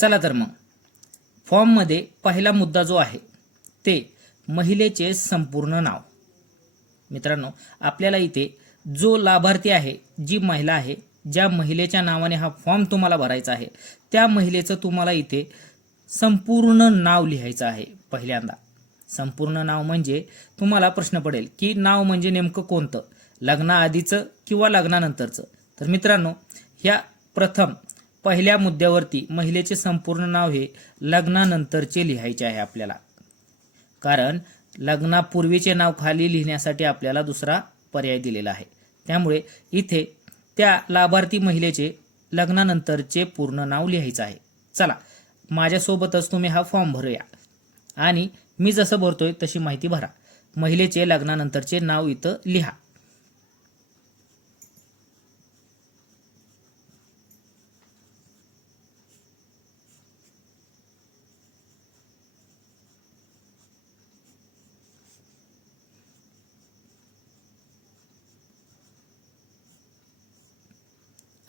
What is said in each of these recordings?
चला तर मग. फॉर्ममध्ये पहिला मुद्दा जो आहे ते महिलेचे संपूर्ण नाव. मित्रांनो आपल्याला इथे जो लाभार्थी आहे जी महिला आहे ज्या महिलेच्या नावाने हा फॉर्म तुम्हाला भरायचा आहे त्या महिलेचं तुम्हाला इथे संपूर्ण नाव लिहायचं आहे पहिल्यांदा. संपूर्ण नाव म्हणजे तुम्हाला प्रश्न पडेल की नाव म्हणजे नेमकं कोणतं? लग्नाआधीचं किंवा लग्नानंतरचं? तर मित्रांनो ह्या प्रथम पहिल्या मुद्द्यावरती महिलेचे संपूर्ण नाव हे लग्नानंतरचे लिहायचे आहे आपल्याला. कारण लग्नापूर्वीचे नाव खाली लिहिण्यासाठी आपल्याला दुसरा पर्याय दिलेला आहे. त्यामुळे इथे त्या लाभार्थी महिलेचे लग्नानंतरचे पूर्ण नाव लिहायचं आहे. चला माझ्यासोबतच तुम्ही हा फॉर्म भरूया. आणि मी जसं भरतोय तशी माहिती भरा. महिलेचे लग्नानंतरचे नाव इथं लिहा.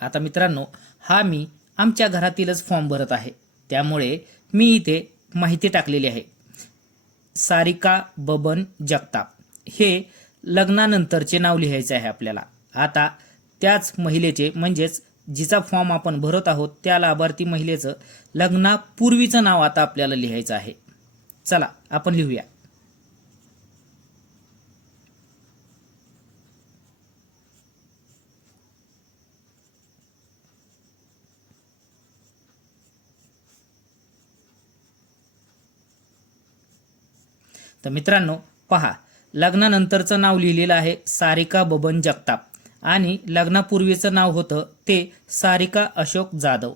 आता मित्रांनो हा मी आमच्या घरातीलच फॉर्म भरत आहे. त्यामुळे मी इथे माहिती टाकलेली आहे. सारिका बबन जगताप. हे लग्नानंतरचे नाव लिहायचे आहे आपल्याला. आता त्याच महिलेचे म्हणजेच जिचा फॉर्म आपण भरत आहोत त्या लाभार्थी महिलेचं लग्नापूर्वीचं नाव आता आपल्याला लिहायचं आहे. चला आपण लिहूया. तर मित्रांनो पहा लग्नानंतरचं नाव लिहिलेलं आहे सारिका बबन जगताप. आणि लग्नापूर्वीचं नाव होतं ते सारिका अशोक जाधव.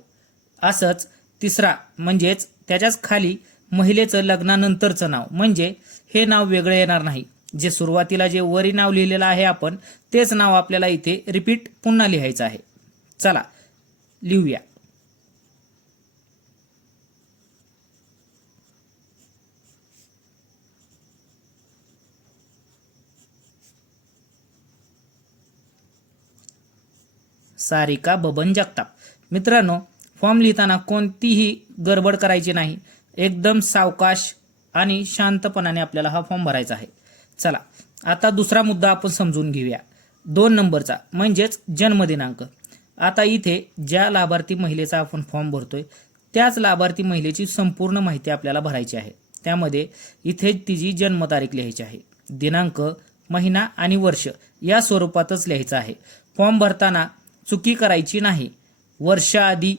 असंच तिसरा म्हणजेच त्याच्याच खाली महिलेचं लग्नानंतरचं नाव. म्हणजे हे नाव वेगळं येणार नाही. जे सुरुवातीला जे वरी नाव लिहिलेलं आहे आपण तेच नाव आपल्याला इथे रिपीट पुन्हा लिहायचं आहे. चला लिहूया. सारिका बबन जगताप. मित्रांनो फॉर्म लिहिताना कोणतीही गडबड करायची नाही. एकदम सावकाश आणि शांतपणाने आपल्याला हा फॉर्म भरायचा आहे. चला आता दुसरा मुद्दा आपण समजून घेऊया. दोन नंबरचा म्हणजेच जन्मदिनांक. आता इथे ज्या लाभार्थी महिलेचा आपण फॉर्म भरतोय त्याच लाभार्थी महिलेची संपूर्ण माहिती आपल्याला भरायची आहे. त्यामध्ये इथे तिची जन्मतारीख लिहायची आहे. दिनांक महिना आणि वर्ष या स्वरूपातच लिहायचं आहे. फॉर्म भरताना चुकी करायची नाही. वर्षाआधी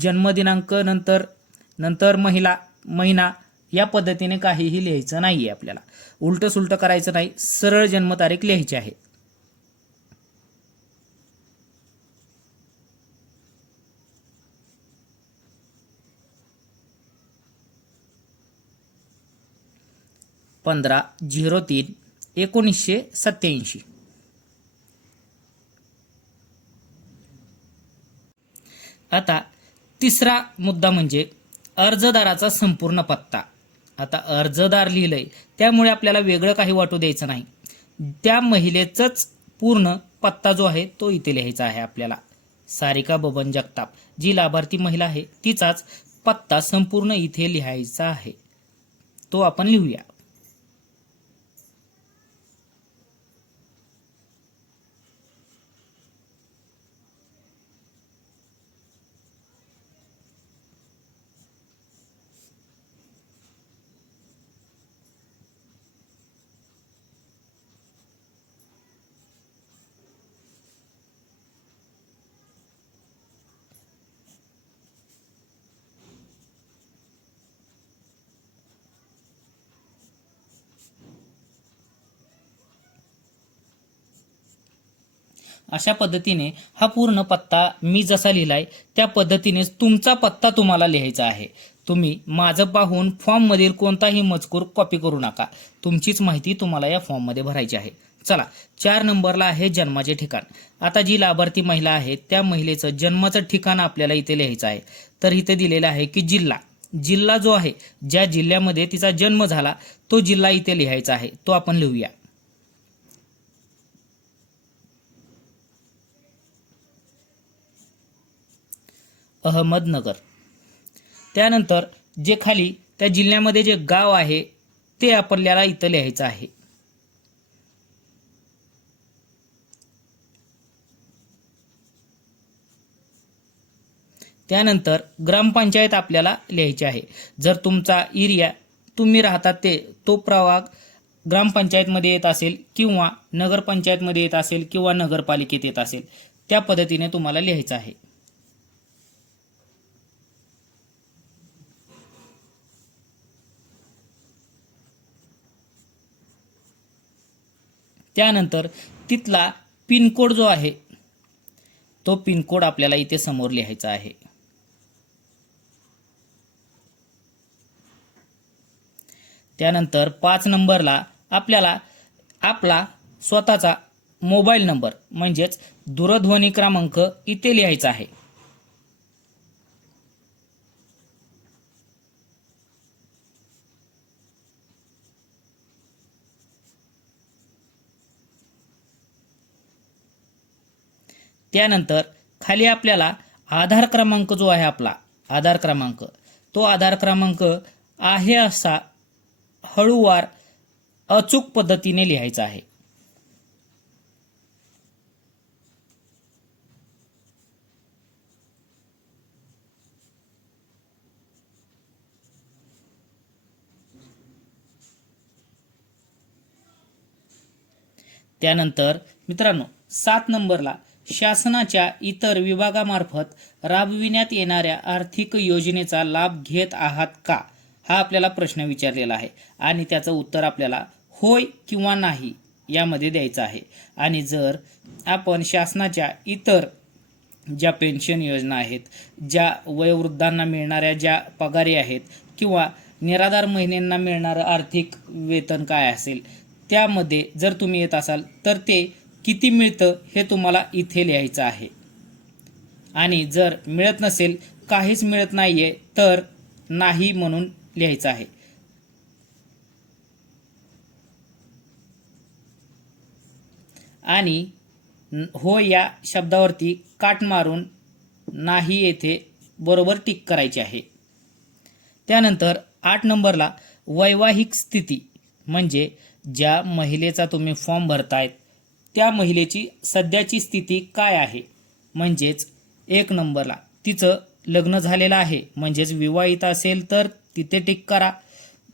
जन्मदिनांक नंतर नंतर महिला महिना या पद्धतीने काहीही लिहायचं नाही आहे आपल्याला. उलटं सुलटं करायचं नाही. सरळ जन्मतारीख लिहायची आहे. पंधरा झिरो तीन एकोणीसशे सत्याऐंशी आता तिसरा मुद्दा म्हणजे अर्जदाराचा संपूर्ण पत्ता. आता अर्जदार लिहिलं आहे त्यामुळे आपल्याला वेगळं काही वाटू द्यायचं नाही. त्या महिलेचाच पूर्ण पत्ता जो आहे तो इथे लिहायचा आहे आपल्याला. सारिका बबन जगताप जी लाभार्थी महिला आहे तिचाच पत्ता संपूर्ण इथे लिहायचा आहे. तो आपण लिहूया. अशा पद्धतीने हा पूर्ण पत्ता मी जसा लिहिलाय त्या पद्धतीनेच तुमचा पत्ता तुम्हाला लिहायचा आहे. तुम्ही माझं पाहून फॉर्ममधील कोणताही मजकूर कॉपी करू नका. तुमचीच माहिती तुम्हाला या फॉर्ममध्ये भरायची आहे. चला चार नंबरला आहे जन्माचे ठिकाण. आता जी लाभार्थी महिला आहे त्या महिलेचं जन्माचं ठिकाण आपल्याला इथे लिहायचं आहे. तर इथे दिलेलं आहे की जिल्हा. जिल्हा जो आहे ज्या जिल्ह्यामध्ये तिचा जन्म झाला तो जिल्हा इथे लिहायचा आहे. तो आपण लिहूया. अहमदनगर. त्यानंतर जे खाली त्या जिल्ह्यामध्ये जे गाव आहे ते आपल्याला इथं लिहायचं आहे. त्यानंतर ग्रामपंचायत आपल्याला लिहायची आहे. जर तुमचा एरिया तुम्ही राहतात ते तो प्रभाग ग्रामपंचायतमध्ये येत असेल किंवा नगरपंचायतमध्ये येत असेल किंवा नगरपालिकेत येत असेल त्या पद्धतीने तुम्हाला लिहायचं आहे. त्यानंतर तिथला पिनकोड जो आहे तो पिनकोड आपल्याला इथे समोर लिहायचा आहे. त्यानंतर पाच नंबरला आपल्याला आपला स्वतःचा मोबाईल नंबर म्हणजेच दूरध्वनी क्रमांक इथे लिहायचा आहे. त्यानंतर खाली आपल्याला आधार क्रमांक जो आहे आपला आधार क्रमांक तो आधार क्रमांक आहे असा हळूवार अचूक पद्धतीने लिहायचा आहे. त्यानंतर मित्रांनो सात नंबरला शासनाच्या इतर विभागामार्फत राबविण्यात येणाऱ्या आर्थिक योजनेचा लाभ घेत आहात का? हा आपल्याला प्रश्न विचारलेला आहे. आणि त्याचं उत्तर आपल्याला होय किंवा नाही यामध्ये द्यायचं आहे. आणि जर आपण शासनाच्या इतर ज्या पेन्शन योजना आहेत ज्या वयोवृद्धांना मिळणाऱ्या ज्या पगारी आहेत किंवा निराधार महिन्यांना मिळणारं आर्थिक वेतन काय असेल त्यामध्ये जर तुम्ही येत असाल तर ते किती मिळतं हे तुम्हाला इथे लिहायचं आहे. आणि जर मिळत नसेल काहीच मिळत नाहीये तर नाही म्हणून लिहायचं आहे. आणि हो या शब्दावरती काट मारून नाही येथे बरोबर टिक करायची आहे. त्यानंतर आठ नंबरला वैवाहिक स्थिती म्हणजे ज्या महिलेचा तुम्ही फॉर्म भरतायत त्या महिलेची सध्याची स्थिती काय आहे? म्हणजेच एक नंबरला तिचं लग्न झालेलं आहे. म्हणजेच विवाहित असेल तर तिथे टिक करा.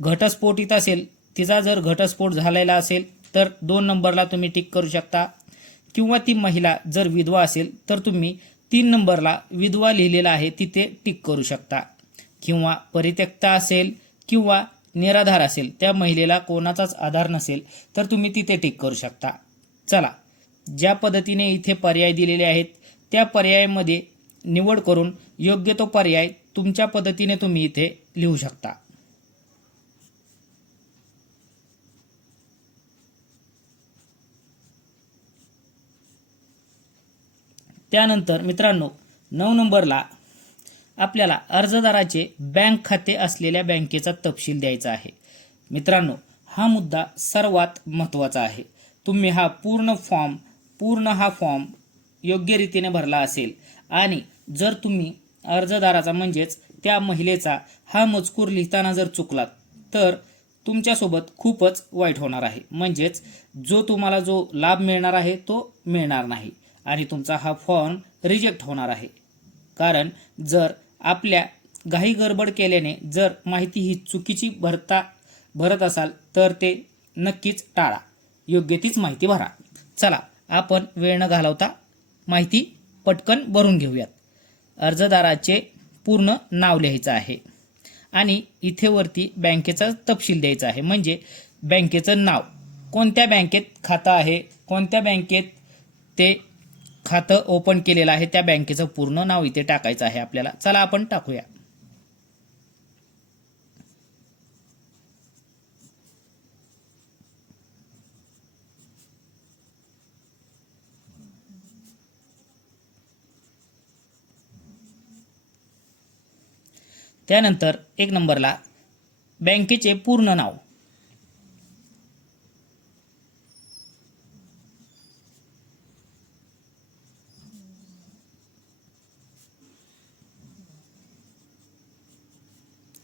घटस्फोटित असेल तिचा जर घटस्फोट झालेला असेल तर दोन नंबरला तुम्ही टिक करू शकता. किंवा ती महिला जर विधवा असेल तर तुम्ही तीन नंबरला विधवा लिहिलेला आहे तिथे टिक करू शकता. किंवा परित्यक्ता असेल किंवा निराधार असेल त्या महिलेला कोणाचाच आधार नसेल तर तुम्ही तिथे टिक करू शकता. चला ज्या पद्धतीने इथे पर्याय दिलेले आहेत त्या पर्यायामध्ये निवड करून योग्य तो पर्याय तुमच्या पद्धतीने तुम्ही इथे लिहू शकता. त्यानंतर मित्रांनो नऊ नंबरला आपल्याला अर्जदाराचे बँक खाते असलेल्या बँकेचा तपशील द्यायचा आहे. मित्रांनो हा मुद्दा सर्वात महत्त्वाचा आहे. तुम्ही हा पूर्ण फॉर्म पूर्ण हा फॉर्म योग्य रीतीने भरला असेल. आणि जर तुम्ही अर्जदाराचा म्हणजेच त्या महिलेचा हा मजकूर लिहिताना जर चुकलात तर तुमच्यासोबत खूपच वाईट होणार आहे. म्हणजेच जो तुम्हाला जो लाभ मिळणार आहे तो मिळणार नाही. आणि तुमचा हा फॉर्म रिजेक्ट होणार आहे. कारण जर आपल्या घाई गडबड केल्याने जर माहिती ही चुकीची भरता भरत असाल तर ते नक्कीच टाळा. योग्य तीच माहिती भरा. चला आपण वेळ न घालवता माहिती पटकन भरून घेऊयात. अर्जदाराचे पूर्ण नाव लिहायचं आहे आणि इथे वरती बँकेचा तपशील द्यायचा आहे. म्हणजे बँकेचं नाव. कोणत्या बँकेत खातं आहे? कोणत्या बँकेत ते खातं ओपन केलेलं आहे? त्या बँकेचं पूर्ण नाव इथे टाकायचं आहे आपल्याला. चला आपण टाकूया. त्यानंतर एक नंबरला बँकेचे पूर्ण नाव.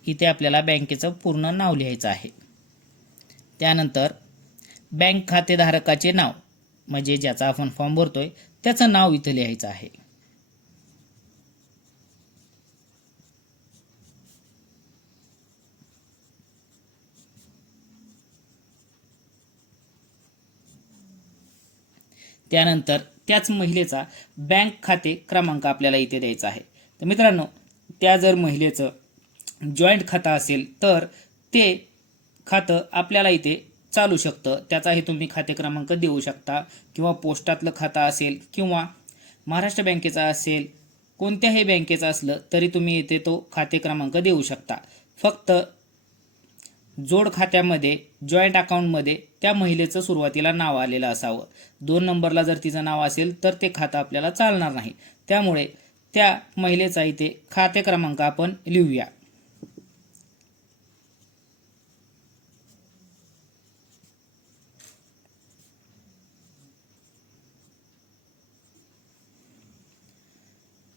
इथे आपल्याला बँकेचं पूर्ण नाव लिहायचं आहे. त्यानंतर बँक खातेधारकाचे नाव म्हणजे ज्याचा आपण फॉर्म भरतोय त्याचं नाव इथं लिहायचं आहे. त्यानंतर त्याच महिलेचा बँक खाते क्रमांक आपल्याला इथे द्यायचा आहे. तर मित्रांनो त्या जर महिलेचं जॉईंट खातं असेल तर ते खातं आपल्याला इथे चालू शकतं. त्याचाही तुम्ही खाते क्रमांक देऊ शकता. किंवा पोस्टातलं खातं असेल किंवा महाराष्ट्र बँकेचा असेल कोणत्याही बँकेचं असलं तरी तुम्ही इथे तो खाते क्रमांक देऊ शकता. फक्त जोड खात्यामध्ये जॉईंट अकाउंटमध्ये त्या महिलेचं सुरुवातीला नाव आलेलं असावं. दोन नंबरला जर तिचं नाव असेल तर ते खातं आपल्याला चालणार नाही. त्यामुळे त्या महिलेचा इथे खाते क्रमांक आपण लिहूया.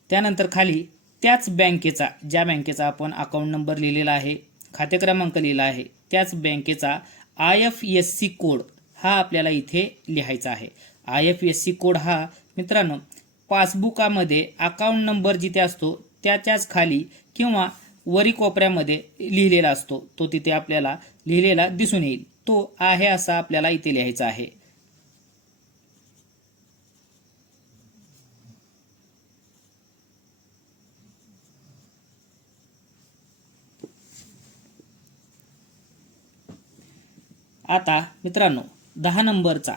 त्यानंतर खाली त्याच बँकेचा ज्या बँकेचा आपण अकाउंट नंबर लिहिलेला आहे खाते क्रमांक लिहिला आहे त्याच बँकेचा I F S C code हा आपल्याला इथे लिहायचा आहे. I F S C code हा मित्रांनो पासबुकामध्ये अकाउंट नंबर जिथे असतो त्याच्याच खाली किंवा वरी कोपऱ्यामध्ये लिहिलेला असतो. तो तिथे आपल्याला लिहिलेला दिसून येईल. तो आहे असा आपल्याला इथे लिहायचा आहे. आता मित्रांनो दहा नंबरचा.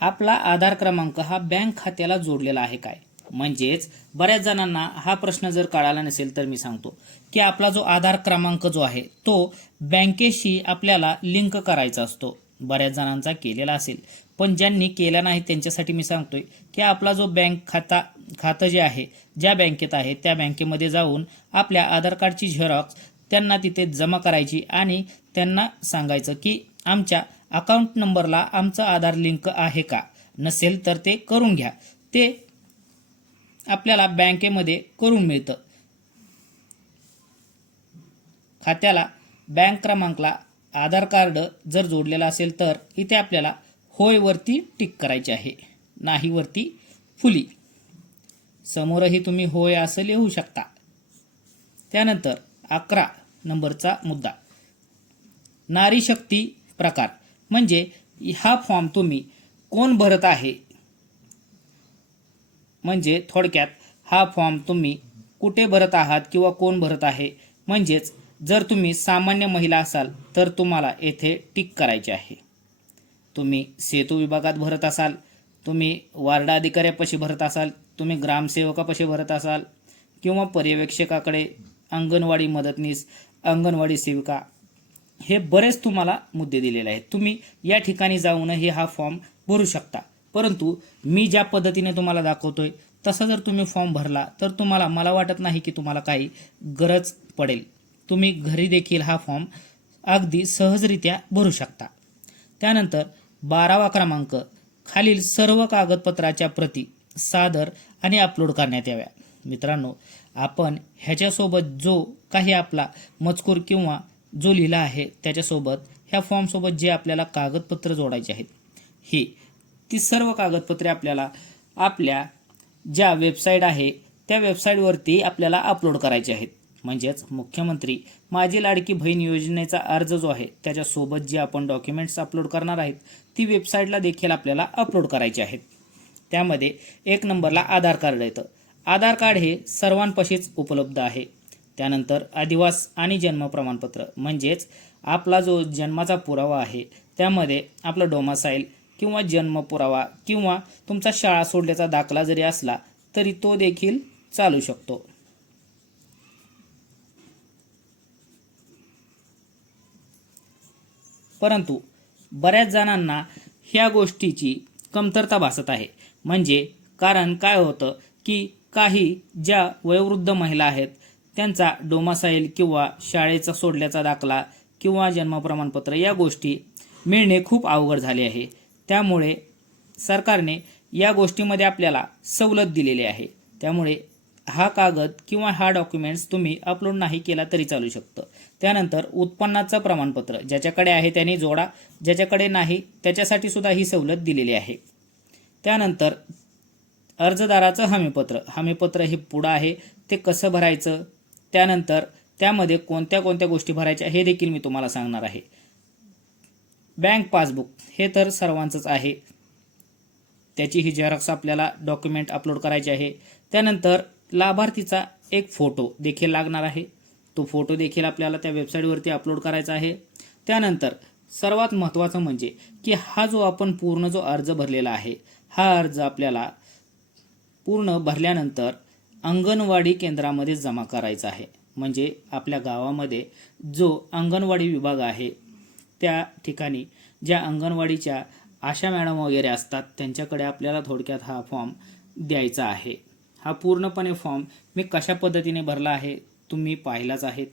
आपला आधार क्रमांक हा बँक खात्याला जोडलेला आहे काय? म्हणजेच बऱ्याच जणांना हा प्रश्न जर कळाला नसेल तर मी सांगतो की आपला जो आधार क्रमांक जो आहे तो बँकेशी आपल्याला लिंक करायचा असतो. बऱ्याच जणांचा केलेला असेल. पण ज्यांनी केला नाही त्यांच्यासाठी मी सांगतोय की आपला जो बँक खाता खातं जे आहे ज्या बँकेत आहे त्या बँकेमध्ये जाऊन आपल्या आधार कार्डची झेरॉक्स त्यांना तिथे जमा करायची आणि त्यांना सांगायचं की आमच्या अकाउंट नंबरला आमचं आधार लिंक आहे का? नसेल तर ते करून घ्या. ते आपल्याला बँकेमध्ये करून मिळतं. खात्याला बँक क्रमांकला आधार कार्ड जर जोडलेला असेल तर इथे आपल्याला होयवरती टिक करायचे आहे. नाही वरती फुली. समोरही तुम्ही होय असं लिहू शकता. त्यानंतर अकरा नंबरचा मुद्दा. नारी शक्ती प्रकार. म्हणजे हा फॉर्म तुम्ही कोण भरत आहे? म्हणजे थोडक्यात हा फॉर्म तुम्ही कुठे भरत आहात किंवा कोण भरत आहे? म्हणजेच जर तुम्ही सामान्य महिला असाल तर तुम्हाला येथे टिक करायचे आहे. तुम्ही सेतू विभागात भरत असाल तुम्ही वार्ड अधिकाऱ्यापाशी भरत असाल तुम्ही ग्रामसेवकापाशी भरत असाल किंवा पर्यवेक्षकाकडे अंगणवाडी मदतनीस अंगणवाडी सेविका हे बरेच तुम्हाला मुद्दे दिलेले आहेत. तुम्ही या ठिकाणी जाऊनही हा फॉर्म भरू शकता. परंतु मी ज्या पद्धतीने तुम्हाला दाखवतोय तसा जर तुम्ही फॉर्म भरला तर तुम्हाला मला वाटत नाही की तुम्हाला काही गरज पडेल. तुम्ही घरी देखील हा फॉर्म अगदी सहजरित्या भरू शकता. त्यानंतर बारावा क्रमांक खालील सर्व कागदपत्राच्या प्रती सादर आणि अपलोड करण्यात याव्या. मित्रांनो आपण ह्याच्यासोबत जो काही आपला मजकूर किंवा जो लिहिला आहे त्याच्यासोबत ह्या फॉर्मसोबत जे आपल्याला कागदपत्र जोडायचे आहेत ही ती सर्व कागदपत्रे आपल्याला आपल्या ज्या वेबसाईट आहे त्या वेबसाईटवरती आपल्याला अपलोड करायचे आहेत. म्हणजेच मुख्यमंत्री माझी लाडकी बहीण योजनेचा अर्ज जो आहे त्याच्यासोबत जे आपण डॉक्युमेंट्स अपलोड करणार आहेत ती वेबसाईटला देखील आपल्याला अपलोड करायचे आहेत. त्यामध्ये एक नंबरला आधार कार्ड येतं. आधार कार्ड हे सर्वांपाशीच उपलब्ध आहे. त्यानंतर आदिवास आणि जन्म प्रमाणपत्र म्हणजेच आपला जो जन्माचा पुरावा आहे त्यामध्ये आपलं डोमासाईल किंवा जन्म पुरावा किंवा तुमचा शाळा सोडल्याचा दाखला जरी असला तरी तो देखील चालू शकतो. परंतु बऱ्याच जणांना ह्या गोष्टीची कमतरता भासत आहे. म्हणजे कारण काय होतं की काही ज्या वयोवृद्ध महिला आहेत त्यांचा डोमासाईल किंवा शाळेचा सोडल्याचा दाखला किंवा जन्म प्रमाणपत्र या गोष्टी मिळणे खूप अवघड झाले आहे. त्यामुळे सरकारने या गोष्टीमध्ये आपल्याला सवलत दिलेली आहे. त्यामुळे हा कागद किंवा हा डॉक्युमेंट्स तुम्ही अपलोड नाही केला तरी चालू शकतं. त्यानंतर उत्पन्नाचं प्रमाणपत्र ज्याच्याकडे आहे त्याने जोडा ज्याच्याकडे नाही त्याच्यासाठी सुद्धा ही सवलत दिलेली आहे. त्यानंतर अर्जदाराचं हमीपत्र. हमीपत्र हे पुढं आहे. ते कसं भरायचं? त्यानंतर त्यामध्ये कोणत्या कोणत्या गोष्टी भरायच्या हे देखील मी तुम्हाला सांगणार आहे. बँक पासबुक हे तर सर्वांचंच आहे. त्याची ही झेरॉक्स आपल्याला डॉक्युमेंट अपलोड करायचे आहे. त्यानंतर लाभार्थीचा एक फोटो देखील लागणार आहे. तो फोटो देखील आपल्याला त्या वेबसाईटवरती अपलोड करायचा आहे. त्यानंतर सर्वात महत्त्वाचं म्हणजे की हा जो आपण पूर्ण जो अर्ज भरलेला आहे हा अर्ज आपल्याला पूर्ण भरल्यानंतर अंगणवाडी केंद्रामध्ये जमा करायचा आहे. म्हणजे आपल्या गावामध्ये जो अंगणवाडी विभाग आहे त्या ठिकाणी ज्या अंगणवाडीच्या आशा मॅडम वगैरे असतात त्यांच्याकडे आपल्याला थोडक्यात हा फॉर्म द्यायचा आहे. हा पूर्णपणे फॉर्म मी कशा पद्धतीने भरला आहे तुम्ही पाहिलाच आहेत.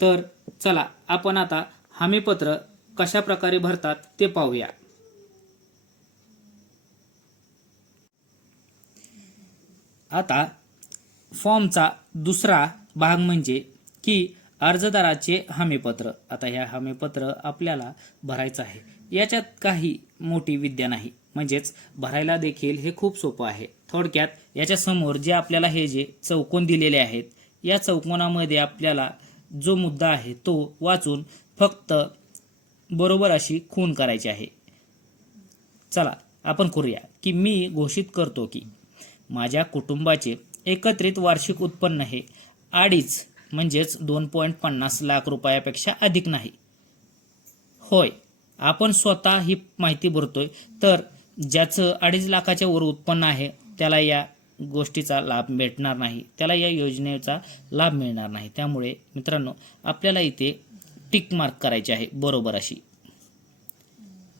तर चला आपण आता हमीपत्र कशा प्रकारे भरतात ते पाहूया. आता फॉर्मचा दुसरा भाग म्हणजे की अर्जदाराचे हमीपत्र. आता ह्या हमीपत्र आपल्याला भरायचं आहे. याच्यात काही मोठी विद्या नाही. म्हणजेच भरायला देखील हे खूप सोपं आहे. थोडक्यात याच्यासमोर जे आपल्याला हे जे चौकोन दिलेले आहेत या चौकोनामध्ये आपल्याला जो मुद्दा आहे तो वाचून फक्त बरोबर अशी खून करायची आहे. चला आपण करूया की मी घोषित करतो की माझ्या कुटुंबाचे एकत्रित वार्षिक उत्पन्न हे अडीच म्हणजेच दोन पॉईंट पन्नास लाख रुपयापेक्षा अधिक नाही. होय आपण स्वतः ही माहिती भरतोय तर ज्याचं अडीच लाखाच्या वर उत्पन्न आहे त्याला या गोष्टीचा लाभ भेटणार नाही त्याला या योजनेचा लाभ मिळणार नाही. त्यामुळे मित्रांनो आपल्याला इथे टिक मार्क करायचे आहे बरोबर अशी.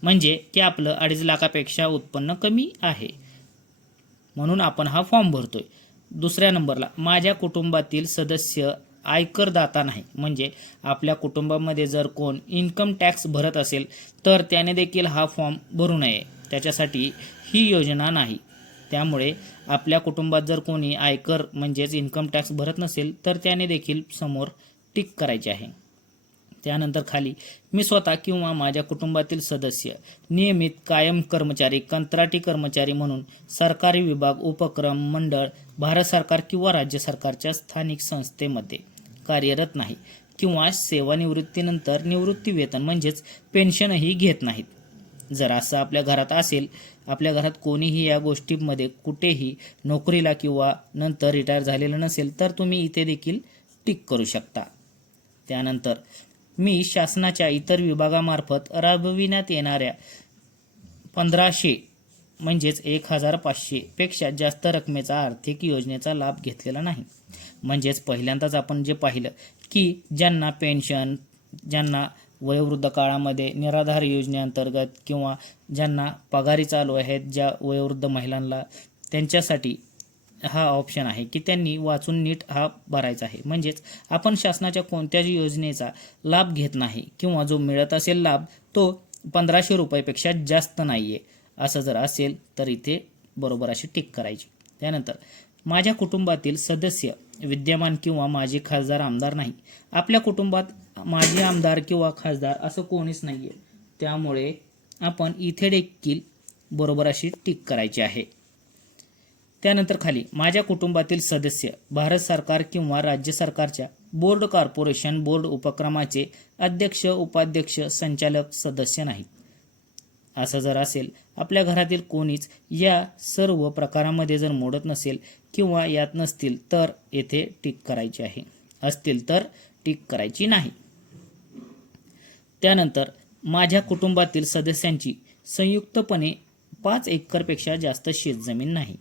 म्हणजे की आपलं अडीच लाखापेक्षा उत्पन्न कमी आहे. म्हणून आपण हा फॉर्म भरतोय. दुसऱ्या नंबरला. माझ्या कुटुंबातील सदस्य आयकरदाता नाही. म्हणजे आपल्या कुटुंबामध्ये जर कोण इन्कम टॅक्स भरत असेल तर त्याने देखील हा फॉर्म भरू नये. त्याच्यासाठी ही योजना नाही. त्यामुळे आपल्या कुटुंबात जर कोणी आयकर म्हणजेच इन्कम टॅक्स भरत नसेल तर त्याने देखील समोर टिक करायचे आहे. त्यानंतर खाली मी स्वतः किंवा माझ्या कुटुंबातील सदस्य नियमित कायम कर्मचारी कंत्राटी कर्मचारी म्हणून सरकारी विभाग उपक्रम मंडळ भारत सरकार किंवा राज्य सरकारच्या स्थानिक संस्थेमध्ये कार्यरत नाही किंवा सेवानिवृत्तीनंतर निवृत्ती वेतन म्हणजेच पेन्शनही घेत नाहीत. जर असं आपल्या घरात असेल आपल्या घरात कोणीही या गोष्टीमध्ये कुठेही नोकरीला किंवा नंतर रिटायर झालेलं नसेल तर तुम्ही इथे देखील टिक करू शकता. त्यानंतर मी शासनाच्या इतर विभागामार्फत राबविण्यात येणाऱ्या पंधराशे म्हणजेच एक हजार पाचशेपेक्षा जास्त रकमेचा आर्थिक योजनेचा लाभ घेतलेला नाही. म्हणजेच पहिल्यांदाच आपण जे पाहिलं की ज्यांना पेन्शन ज्यांना वयोवृद्ध काळामध्ये निराधार योजनेअंतर्गत किंवा ज्यांना पगारी चालू आहेत ज्या वयोवृद्ध महिलांना त्यांच्यासाठी हा ऑप्शन आहे की त्यांनी वाचून नीट हा भरायचा आहे. म्हणजेच आपण शासनाच्या कोणत्याच योजनेचा लाभ घेत नाही किंवा जो मिळत असेल लाभ तो पंधराशे रुपयापेक्षा जास्त नाही आहे असं जर असेल तर इथे बरोबर अशी टिक करायची. त्यानंतर माझ्या कुटुंबातील सदस्य विद्यमान किंवा माझे खासदार आमदार नाही. आपल्या कुटुंबात माझे आमदार किंवा खासदार असं कोणीच नाही आहे त्यामुळे आपण इथे देखील बरोबर अशी टिक करायची आहे. त्यानंतर खाली माझ्या कुटुंबातील सदस्य भारत सरकार किंवा राज्य सरकारच्या बोर्ड कॉर्पोरेशन बोर्ड उपक्रमाचे अध्यक्ष उपाध्यक्ष संचालक सदस्य नाहीत. असं जर असेल आपल्या घरातील कोणीच या सर्व प्रकारामध्ये जर मोडत नसेल किंवा यात नसतील तर येथे टिक करायची आहे. असतील तर टिक करायची नाही. त्यानंतर माझ्या कुटुंबातील सदस्यांची संयुक्तपणे पाच एकरपेक्षा जास्त शेतजमीन नाही.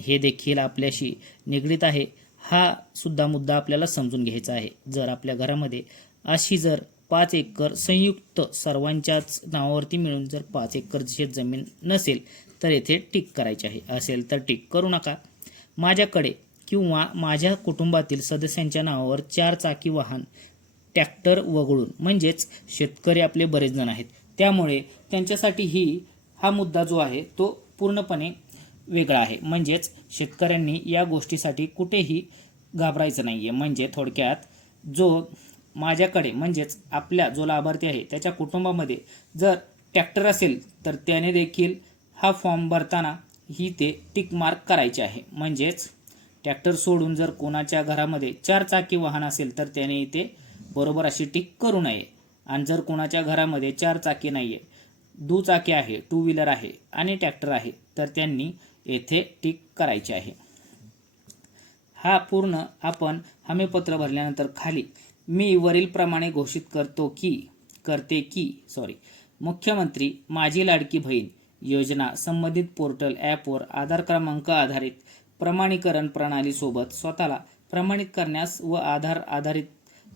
हे देखील आपल्याशी निगडीत आहे. हा सुद्धा मुद्दा आपल्याला समजून घ्यायचा आहे. जर आपल्या घरामध्ये अशी जर पाच एकर संयुक्त सर्वांच्याच नावावरती मिळून जर पाच एकर शेत जमीन नसेल तर येथे टिक करायची आहे. असेल तर टिक करू नका. माझ्याकडे किंवा माझ्या कुटुंबातील सदस्यांच्या नावावर चार चाकी वाहन ट्रॅक्टर वगळून म्हणजेच शेतकरी आपले बरेच जण आहेत. त्यामुळे त्यांच्यासाठी ही हा मुद्दा जो आहे तो पूर्णपणे वेगळा आहे. म्हणजेच शेतकऱ्यांनी या गोष्टीसाठी कुठेही घाबरायचं नाही आहे म्हणजे थोडक्यात जो माझ्याकडे म्हणजेच आपल्या जो लाभार्थी आहे त्याच्या कुटुंबामध्ये जर ट्रॅक्टर असेल तर त्याने देखील हा फॉर्म भरताना ही ते टिक मार्क करायचे आहे. म्हणजेच ट्रॅक्टर सोडून जर कोणाच्या घरामध्ये चार चाकी वाहन असेल तर त्याने इथे बरोबर अशी टिक करू नये. आणि जर कोणाच्या घरामध्ये चार चाकी नाही आहे दुचाकी आहे टू व्हीलर आहे आणि ट्रॅक्टर आहे तर त्यांनी येथे टिक करायची आहे. हा पूर्ण आपण हमीपत्र भरल्यानंतर खाली मी वरील प्रमाणे घोषित करतो की करते की सॉरी मुख्यमंत्री माझी लाडकी बहीण योजना संबंधित पोर्टल ॲपवर आधार क्रमांक आधारित प्रमाणीकरण प्रणालीसोबत स्वतःला प्रमाणित करण्यास व आधार आधारित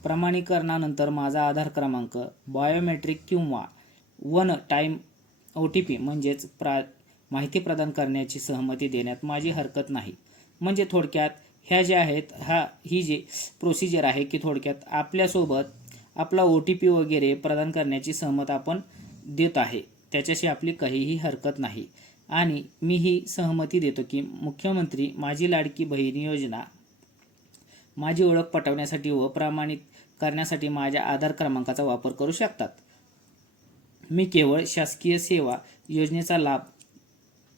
प्रमाणीकरणानंतर माझा आधार क्रमांक बायोमेट्रिक किंवा one time O T P म्हणजेच प्रा माहिती प्रदान करण्याची सहमती देण्यात माझी हरकत नाही. म्हणजे थोडक्यात ह्या ज्या आहेत हा ही जी प्रोसिजर आहे की थोडक्यात आपल्यासोबत आपला ओ टी पी वगैरे प्रदान करण्याची सहमत आपण देत आहे. त्याच्याशी आपली काहीही हरकत नाही. आणि मी ही सहमती देतो की मुख्यमंत्री माझी लाडकी बहीण योजना माझी ओळख पटवण्यासाठी व प्रमाणित करण्यासाठी माझ्या आधार क्रमांकाचा वापर करू शकतात. मी केवळ शासकीय सेवा योजनेचा लाभ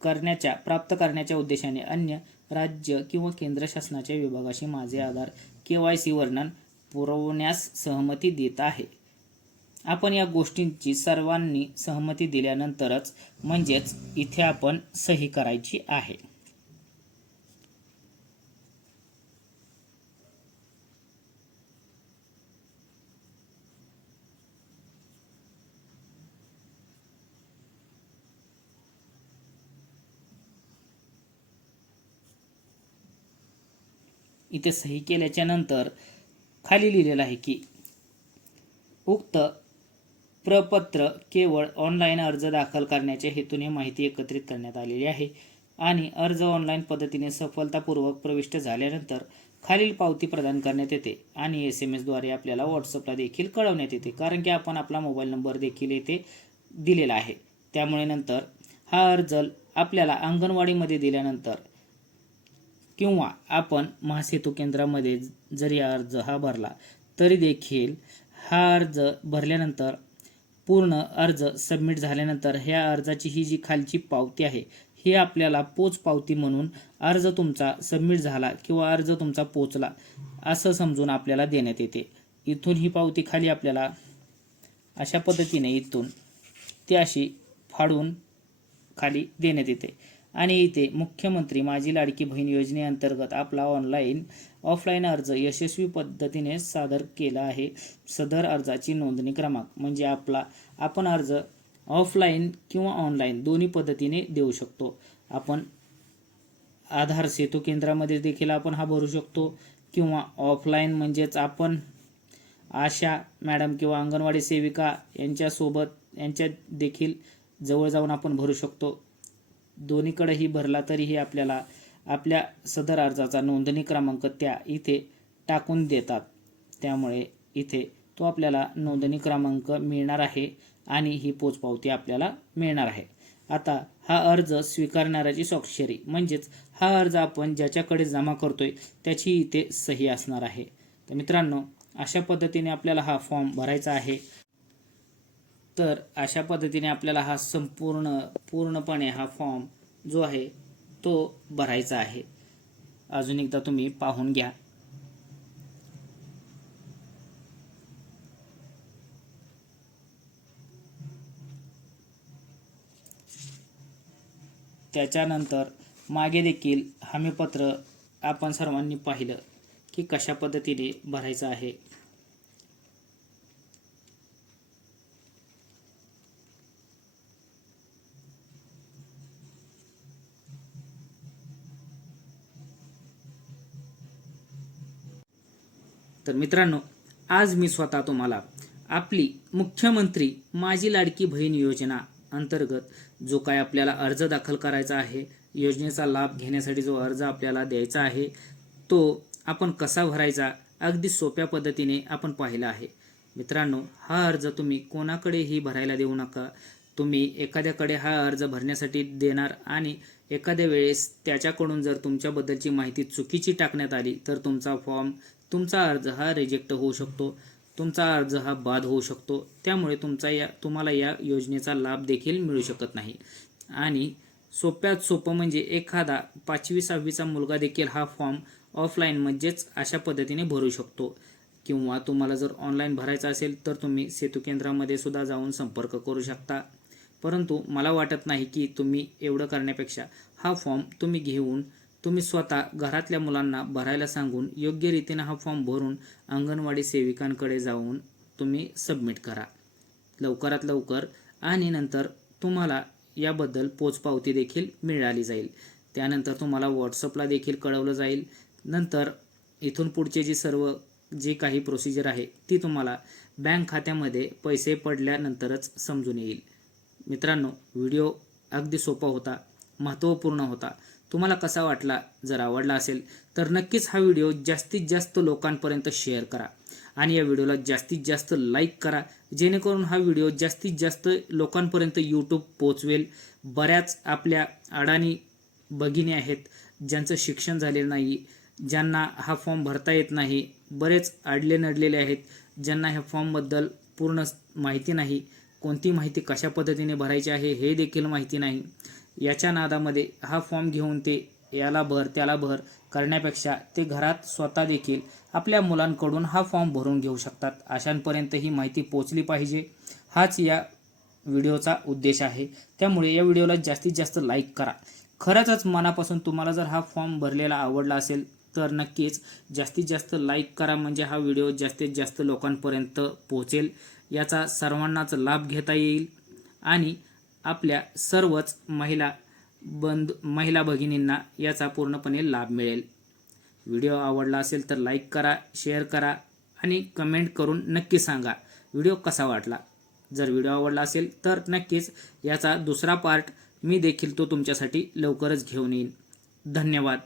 करण्याच्या प्राप्त करण्याच्या उद्देशाने अन्य राज्य किंवा केंद्र शासनाच्या विभागाशी माझे आधार के वाय सी वर्णन पुरवण्यास सहमती देत आहे. आपण या गोष्टींची सर्वांनी सहमती दिल्यानंतरच म्हणजेच इथे आपण सही करायची आहे. इथे सही केल्याच्यानंतर खाली लिहिलेलं आहे की उक्त प्रपत्र केवळ ऑनलाईन अर्ज दाखल करण्याच्या हेतूने माहिती एकत्रित करण्यात आलेली आहे आणि अर्ज ऑनलाईन पद्धतीने सफलतापूर्वक प्रविष्ट झाल्यानंतर खालील पावती प्रदान करण्यात येते आणि एस एम एसद्वारे आपल्याला व्हॉट्सअपला देखील कळवण्यात येते कारण की आपण आपला मोबाईल नंबर देखील येथे दिलेला आहे. त्यामुळे नंतर हा अर्ज आपल्याला अंगणवाडीमध्ये दिल्यानंतर किंवा आपण महासेतू केंद्रामध्ये जरी अर्ज हा भरला तरी देखील हा अर्ज भरल्यानंतर पूर्ण अर्ज सबमिट झाल्यानंतर ह्या अर्जाची ही जी खालची पावती आहे ही आपल्याला पोच पावती म्हणून अर्ज तुमचा सबमिट झाला किंवा अर्ज तुमचा पोचला असं समजून आपल्याला देण्यात येते. इथून ही पावती खाली आपल्याला अशा पद्धतीने इथून ती अशी फाडून खाली देण्यात येते. आणि इथे मुख्यमंत्री माझी लाडकी बहीण योजनेअंतर्गत आपला ऑनलाईन ऑफलाईन अर्ज यशस्वी पद्धतीने सादर केला आहे. सदर अर्जाची नोंदणी क्रमांक म्हणजे आपला आपण अर्ज ऑफलाईन किंवा ऑनलाईन दोन्ही पद्धतीने देऊ शकतो. आपण आधार सेतू केंद्रामध्ये देखील आपण हा भरू शकतो किंवा ऑफलाईन म्हणजेच आपण आशा मॅडम किंवा अंगणवाडी सेविका यांच्यासोबत यांच्या देखील जवळ जाऊन आपण भरू शकतो. दोन्हीकडेही भरला तरीही आपल्याला आपल्या सदर अर्जाचा नोंदणी क्रमांक त्या इथे टाकून देतात. त्यामुळे इथे तो आपल्याला नोंदणी क्रमांक मिळणार आहे आणि ही पोचपावती आपल्याला मिळणार आहे. आता हा अर्ज स्वीकारणाऱ्याची स्वाक्षरी म्हणजेच हा अर्ज आपण ज्याच्याकडे जमा करतोय त्याची इथे सही असणार आहे. तर मित्रांनो अशा पद्धतीने आपल्याला हा फॉर्म भरायचा आहे. तर अशा पद्धतीने आपल्याला हा संपूर्ण पूर्णपणे हा फॉर्म जो आहे तो भरायचा आहे. अजून एकदा तुम्ही पाहून घ्या. त्याच्यानंतर मागे देखील हमीपत्र आपण सर्वांनी पाहिलं की कशा पद्धतीने भरायचं आहे. तर मित्रांनो आज मी स्वतः तुम्हाला आपली मुख्यमंत्री माझी लाडकी बहीण योजना अंतर्गत जो काय आपल्याला अर्ज दाखल करायचा आहे योजनेचा लाभ घेण्यासाठी जो अर्ज आपल्याला द्यायचा आहे तो आपण कसा भरायचा अगदी सोप्या पद्धतीने आपण पाहिला आहे. मित्रांनो हा अर्ज तुम्ही कोणाकडेही भरायला देऊ नका. तुम्ही एखाद्याकडे हा अर्ज भरण्यासाठी देणार आणि एखाद्या वेळेस त्याच्याकडून जर तुमच्याबद्दलची माहिती चुकीची टाकण्यात आली तर तुमचा फॉर्म तुमचा अर्ज हा रिजेक्ट होऊ शकतो तुमचा अर्ज हा बाद होऊ शकतो त्यामुळे तुमचा या तुम्हाला या योजनेचा लाभ देखील मिळू शकत नाही. आणि सोप्यात सोपं म्हणजे एखादा पाचवी सहावीचा मुलगा देखील हा फॉर्म ऑफलाईन म्हणजेच अशा पद्धतीने भरू शकतो. किंवा तुम्हाला जर ऑनलाईन भरायचा असेल तर तुम्ही सेतू केंद्रामध्ये सुद्धा जाऊन संपर्क करू शकता. परंतु मला वाटत नाही की तुम्ही एवढं करण्यापेक्षा हा फॉर्म तुम्ही घेऊन तुम्ही स्वतः घरातल्या मुलांना भरायला सांगून योग्य रीतीनं हा फॉर्म भरून अंगणवाडी सेविकांकडे जाऊन तुम्ही सबमिट करा. लवकरात लवकर आणि नंतर तुम्हाला याबद्दल पोचपावती देखील मिळाली जाईल. त्यानंतर तुम्हाला व्हॉट्सअपला देखील कळवलं जाईल. नंतर इथून पुढचे जी सर्व जी काही प्रोसिजर आहे ती तुम्हाला बँक खात्यामध्ये पैसे पडल्यानंतरच समजून येईल. मित्रांनो व्हिडिओ अगदी सोपा होता महत्त्वपूर्ण होता. तुम्हाला कसा वाटला जर आवडला असेल तर नक्कीच हा व्हिडिओ जास्तीत जास्त लोकांपर्यंत शेअर करा. आणि या व्हिडिओला जास्तीत जास्त लाईक करा जेणेकरून हा व्हिडिओ जास्तीत जास्त लोकांपर्यंत यूट्यूब पोचवेल बऱ्याच आपल्या अडाणी भगिनी आहेत ज्यांचं शिक्षण झालेलं नाही ज्यांना हा फॉर्म भरता येत नाही. बरेच अडले नडलेले आहेत ज्यांना ह्या फॉर्मबद्दल पूर्ण माहिती नाही. कोणती माहिती कशा पद्धतीने भरायची आहे हे देखील माहिती नाही. याच्या नादामध्ये हा फॉर्म घेऊन ते याला भर त्याला भर करण्यापेक्षा ते घरात स्वतः देखील आपल्या मुलांकडून हा फॉर्म भरून घेऊ शकतात. अशांपर्यंत ही माहिती पोचली पाहिजे. हाच या व्हिडिओचा उद्देश आहे. त्यामुळे या व्हिडिओला जास्तीत जास्त लाईक करा. खरंच मनापासून तुम्हाला जर हा फॉर्म भरलेला आवडला असेल तर नक्कीच जास्तीत जास्त लाईक करा म्हणजे हा व्हिडिओ जास्तीत जास्त लोकांपर्यंत पोहोचेल. याचा सर्वांनाच लाभ घेता येईल. आणि आपल्या सर्वच महिला बंद महिला भगिनींना याचा पूर्णपणे लाभ मिळेल. व्हिडिओ आवडला असेल तर लाईक करा शेअर करा आणि कमेंट करून नक्की सांगा व्हिडिओ कसा वाटला. जर व्हिडिओ आवडला असेल तर नक्कीच याचा दुसरा पार्ट मी देखील तो तुमच्यासाठी लवकरच घेऊन येईन. धन्यवाद.